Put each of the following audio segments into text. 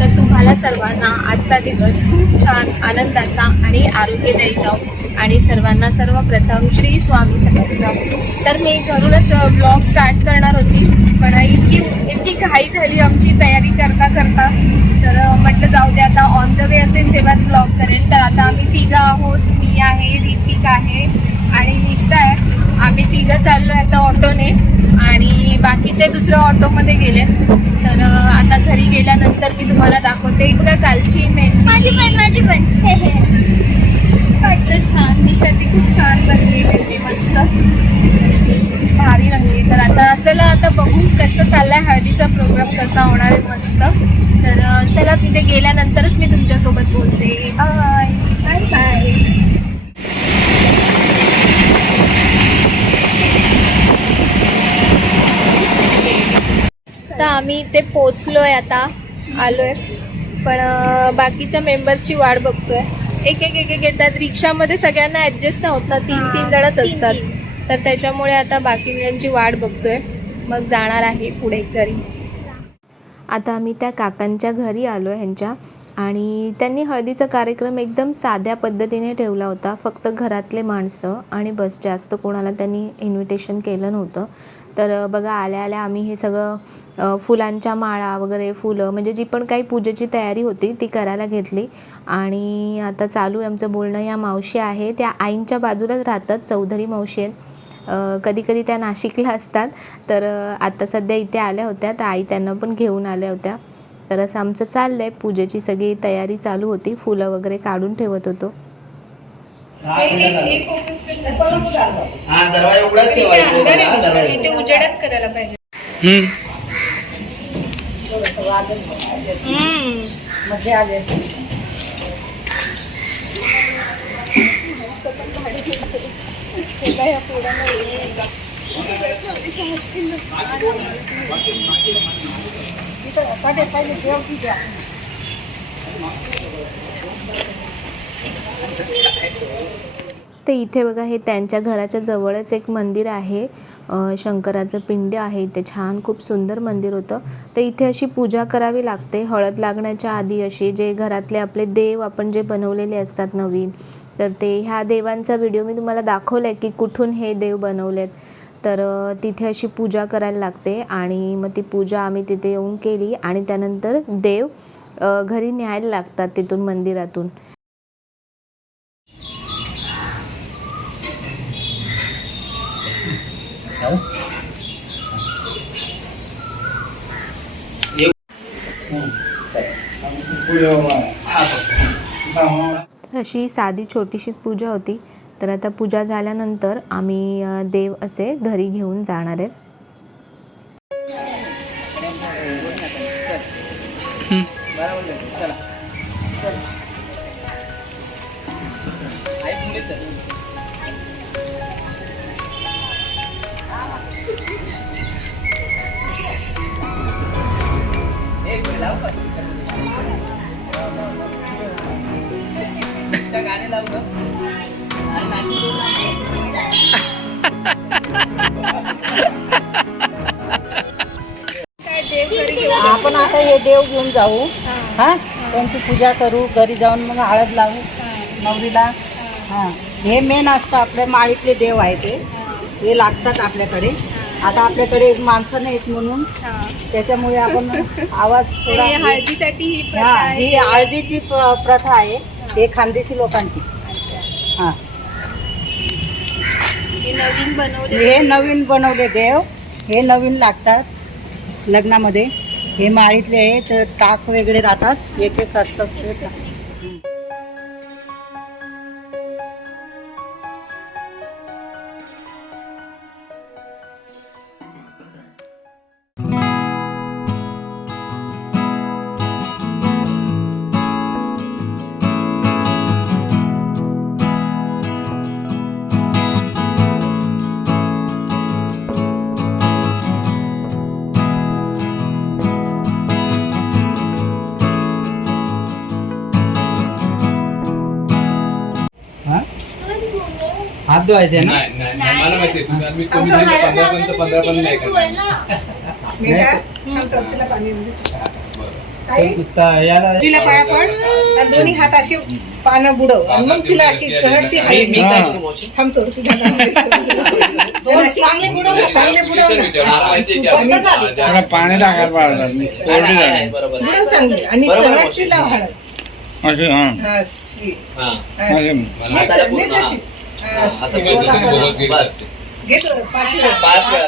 तर तुम्हाला सर्वांना आजचा दिवस खूप छान आनंदाचा आणि आरोग्यदायी जाऊ आणि सर्वांना सर्वप्रथम श्री स्वामी समर्थ. तर मी घरूनच ब्लॉग स्टार्ट करणार होती, पण इतकी घाई झाली आमची तयारी करता करता, तर म्हटलं जाऊ दे, आता ऑन द वे असेल तेव्हाच ब्लॉग करेन. तर आता आम्ही तिघं आहोत, मी आहे, ऋतिक आहे आणि निष्ठा आहे. आम्ही तिघं चाललो आहे आता ऑटोने आणि बाकीचे दुसऱ्या ऑटोमध्ये गेले. तर आता घरी गेल्यानंतर मी तुम्हाला दाखवते. बघा कालची मेहंदी मस्त छान, निष्ठाची खूप छान रंगली मेहंदी, मस्त भारी रंगली. तर आता चला आता बघू कसं चाललंय हळदीचा प्रोग्राम, कसा होणार आहे मस्त. तर चला तिथे गेल्यानंतरच मी तुमच्यासोबत बोलते. Bye bye bye. तर आम्ही इथे पोचलोय, आता आलोय, पण बाकीच्या मेंबर्सची वाट बघतोय. एक एक एक एक येतात रिक्षामध्ये, सगळ्यांना ऍडजस्ट नव्हतात, तीन जणच असतात. तर त्याच्यामुळे आता बाकीच्यांची वाट बघतोय, मग जाणार आहे पुढे घरी. आता आम्ही त्या काकांच्या घरी आलो आहे ह्यांच्या, आणि त्यांनी हळदीचा कार्यक्रम एकदम साध्या पद्धतीने ठेवला होता. फक्त घरातले माणसं आणि बस, जास्त कोणाला त्यांनी इन्व्हिटेशन केलं नव्हतं. तर बघा आल्या आल्या आम्ही हे सगळं फुलांच्या माळा वगैरे, फुलं म्हणजे जी पण काही पूजेची तयारी होती ती करायला घेतली. आणि आता चालू आहे आमचं बोलणं. या मावशी आहे त्या आईंच्या बाजूलाच राहतात, चौधरी मावशी आहेत. कधी कधी त्या नाशिकला असतात, तर आता सध्या इथे आल्या होत्या, तर आई त्यांना पण घेऊन आल्या होत्या. तर असं आमचं चाललं आहे, पूजेची सगळी तयारी चालू होती, फुलं वगैरे काढून ठेवत होतो. उजेडात करायला पाहिजे. ते इथे बघा, हे त्यांच्या घराच्या जवळच एक मंदिर आहे, शंकराचं पिंड आहे इथे, छान खूप सुंदर मंदिर होतं. तर इथे अशी पूजा करावी लागते हळद लागण्याच्या आधी. अशी जे घरातले आपले देव आपण जे बनवलेले असतात नवीन, तर ते ह्या देवांचा व्हिडिओ मी तुम्हाला दाखवला आहे की कुठून हे देव बनवलेत. तर तिथे अशी पूजा करायला लागते, आणि मग ती पूजा आम्ही तिथे येऊन केली, आणि त्यानंतर देव घरी न्यायला लागतात तिथून मंदिरातून. तर अशी साधी छोटीशीच पूजा होती. तर आता पूजा झाल्यानंतर आम्ही देव असे घरी घेऊन जाणार आहेत. आपण आता हे देव घेऊन जाऊ, हा त्यांची पूजा करू, घरी जाऊन मग हळद लावू नवरीला. हा हे मेन असतं, आपल्या माळीतले देव आहे ते, हे लागतात आपल्याकडे. आता आपल्याकडे माणसं नाहीत म्हणून त्याच्यामुळे आपण आवाज थोडा. हळदीसाठी ही हळदीची प्रथा आहे, हे खानदेशी लोकांची. हा हे नवीन बनवले देव, हे नवीन लागतात लग्नामध्ये. हे माळीतले आहे, तर टाक वेगळे राहतात, एक एक असतात ते. हात धुवायचे ना? मला माहिती आहे, मी कमी झाले 15 पण नाही करणार. तिला पाया पड आणि दोन्ही हात असे पानं बुडव आणि मग तिला अशी चढती थांबतो तुझ्या चांगले बुडव चांगले बुडव पाणी टाकायला पाहिजे कोरडी झाली बुडव चांगले आणि चढती लाव हळद अशी हा अशी अशी. घेतो पाच वेळा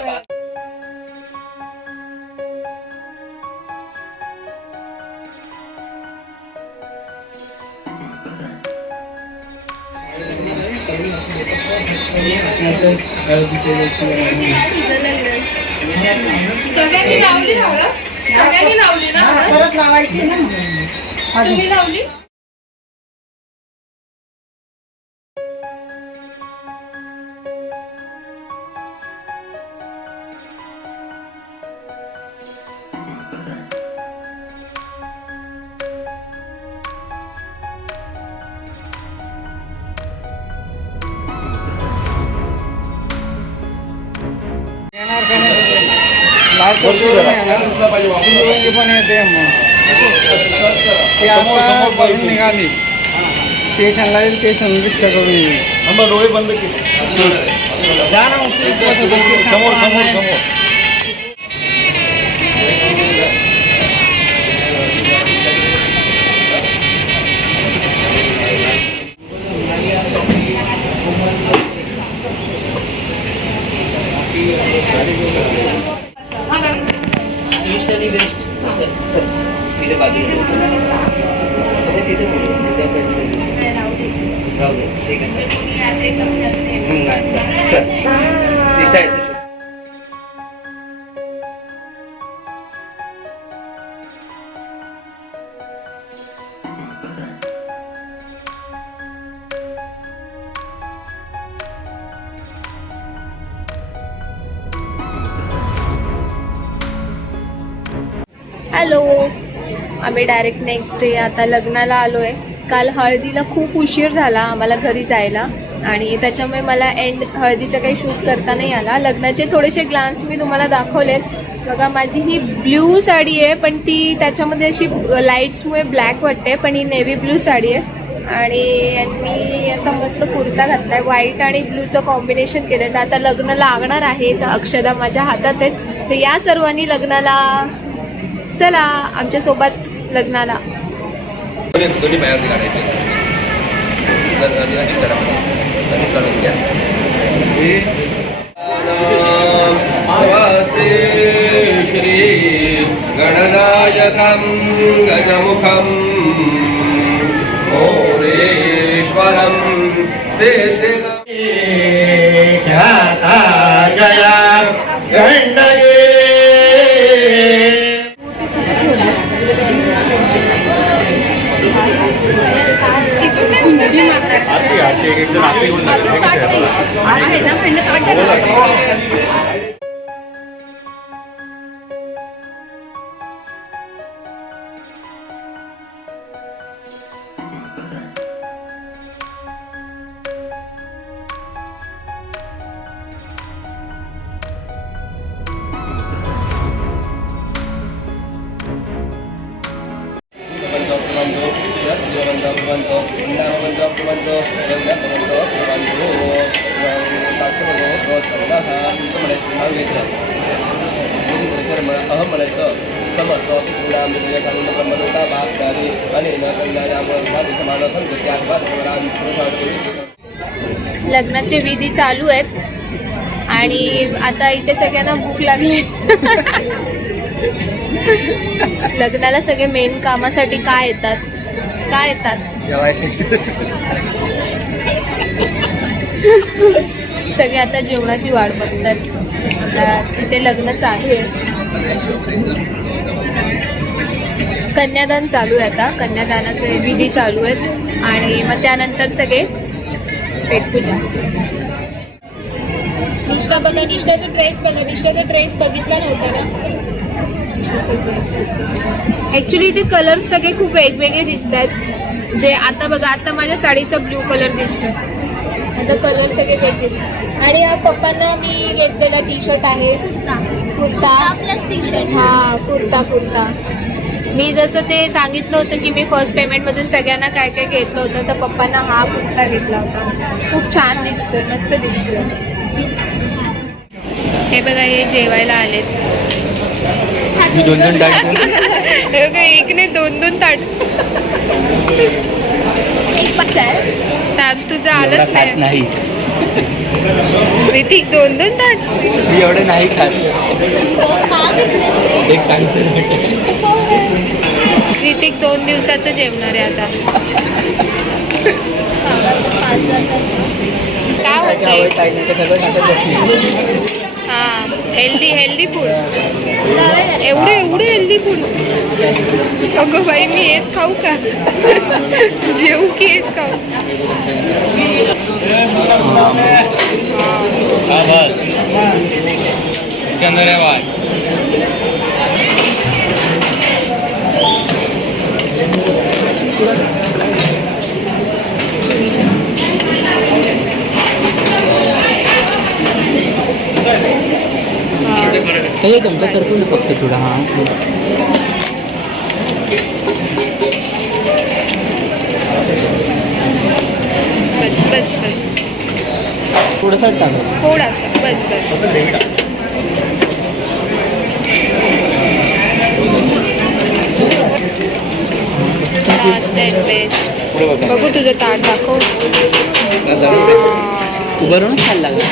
सगळ्यांनी लावली हळद? सगळ्यांनी लावली ना हळद? परत लावायची ना तुम्ही लावली? लाल कोरडी पण येते मग ते आता भरून निघाली स्टेशनला येईल स्टेशन रिक्षा करून येईल डोळे बंद केले जा ना समोर समोर समोर ईस्ट आणि वेस्ट सर तिथे बाजू सगळं तिथे त्या साईडला राहू दे ठीक आहे सर दिसायचं हॅलो, आम्ही डायरेक्ट नेक्स्ट डे आता लग्नाला आलो आहे. काल हळदीला खूप उशीर झाला आम्हाला घरी जायला आणि त्याच्यामुळे मला एंड हळदीचं काही शूट करता नाही आला. लग्नाचे थोडेसे ग्लान्स मी तुम्हाला दाखवलेत. बघा, माझी ही ब्ल्यू साडी आहे पण ती त्याच्यामध्ये अशी लाईट्समुळे ब्लॅक वाटते, पण ही नेव्ही ब्ल्यू साडी आहे आणि मी असा मस्त कुर्ता घातला आहे. व्हाईट आणि ब्ल्यूचं कॉम्बिनेशन केलं आहे. तर आता लग्न लागणार आहे, तर अक्षदा माझ्या हातात आहेत. तर या सर्वांनी लग्नाला चला आमच्यासोबत लग्नाला. दोन्ही पायावरती काढायचे काढून घ्या. स्वस्ति श्री गणनायकं गजमुखं मोरेश्वरं सिद्धिदं जया गण्डगे. लग्नाचे विधी चालू आहेत आणि आता इथे सगळ्यांना भूक लागली. लग्नाला सगळे मेन कामासाठी काय येतात जेवायसाठी. सगळे आता जेवणाची वाट बघतात. आता इथे लग्न चालू आहे, कन्यादान चालू आहे. आता कन्यादानाचे विधी चालू आहेत आणि मग त्यानंतर सगळे पेटपूजा. निष्ठा बघा, निष्ठाचा ड्रेस बघा. निष्ठाचा ड्रेस बघितला नव्हता ना. निष्ठाचा ड्रेस ॲक्च्युली इथे कलर सगळे खूप वेगवेगळे दिसत आहेत. जे आता बघा, आता माझ्या साडीचा ब्ल्यू कलर दिसतो. आता कलर सगळे वेगळे. आणि हा पप्पांना मी घेतलेला टी शर्ट आहे, कुर्ता प्लस टी शर्ट. हा, कुर्ता मी जसं ते सांगितलं होतं की मी फर्स्ट पेमेंटमधून सगळ्यांना काय काय घेतलं होतं, तर पप्पांना हा कुर्ता घेतला होता. खूप छान दिसतोय, मस्त दिसतोय. हे बघा, हे जेवायला आलेत. दोन ताट. हे बघा, एक नाही 2-2 ताट. त्यात तुझं आलंच नाही. ऋतिक 2-2 ताट. मी एवढं नाही खात. एक ऋतिक 2 दिवसाचं जेवणार आहे आता. काय होतंय? हा, हेल्दी फूड. एवढं हेल्दी फूड. अगं बाई, मी हेच खाऊ का? जेवू की हेच खाऊ? इसके अंदर है बात. ते तुमचं सरकून फक्त थोडा. हां, बस थोडासा टाका. थोडासा बस. Last and best. बघू तुझं ताट दाखव. उभं राहून खायला लागला.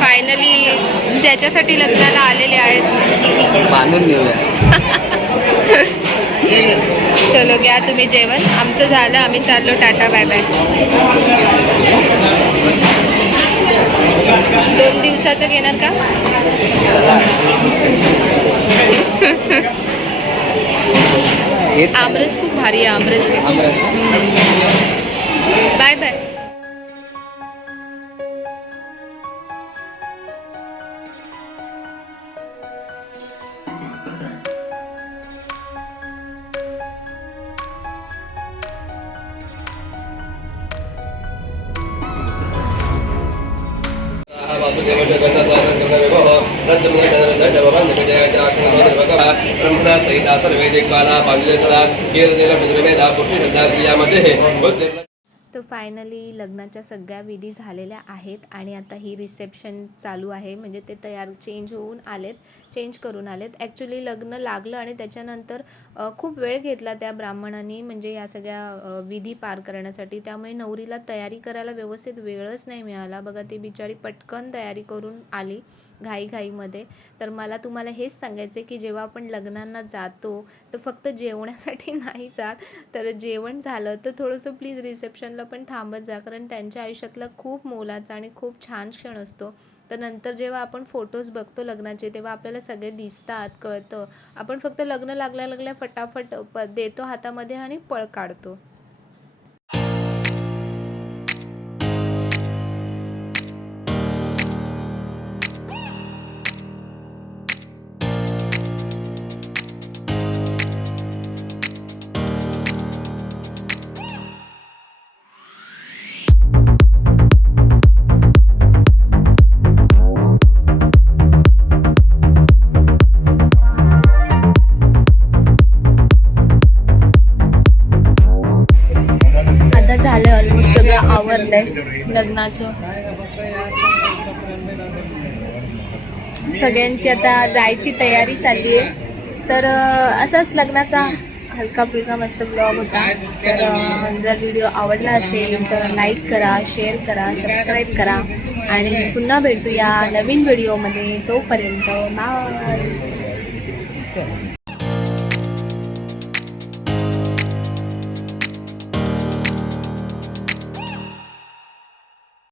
फायनली ज्याच्यासाठी लग्नाला आलेले आहेत, बांधून घेऊया. चलो घ्या तुम्ही जेवण. आमचं झालं, आम्ही चाललो. Tata bye bye. 2 दिवसाचं घेणार का? आमरस खूप भारी आहे. आमरस घे. Bye bye. तर फायनली लग्नाच्या सगळ्या विधी झालेल्या आहेत आणि आता ही रिसेप्शन चालू आहे. म्हणजे ते चेंज करून आलेत. ॲक्च्युली लग्न लागलं आणि त्याच्यानंतर खूप वेळ घेतला त्या ब्राह्मणांनी, म्हणजे या सगळ्या विधी पार करण्यासाठी. त्यामुळे नवरीला तयारी करायला व्यवस्थित वेळच नाही मिळाला. बघा, ती बिचारी पटकन तयारी करून आली घाईमध्ये. तर मला तुम्हाला हेच सांगायचं आहे की जेव्हा आपण लग्नांना जातो तर फक्त जेवण्यासाठी नाही जात. तर जेवण झालं तर थोडंसं प्लीज रिसेप्शनला पण थांबत जा, कारण त्यांच्या आयुष्यातला खूप मोलाचा आणि खूप छान क्षण असतो. तर नंतर जेव्हा आपण फोटोज बघतो लग्नाचे, तेव्हा आपल्याला सगळे दिसतात, कळतं. आपण फक्त लग्न लागल्या फटाफट देतो हातामध्ये आणि पळ काढतो. झालं, ऑलमोस्ट सगळं आवरलंय लग्नाचं. सगळ्यांची आता जायची तयारी चालली आहे. तर असाच लग्नाचा हलका फुलका मस्त ब्लॉग होता. तर जर व्हिडिओ आवडला असेल तर लाईक करा, शेअर करा, सबस्क्राईब करा आणि पुन्हा भेटूया नवीन व्हिडिओमध्ये. तोपर्यंत बाय.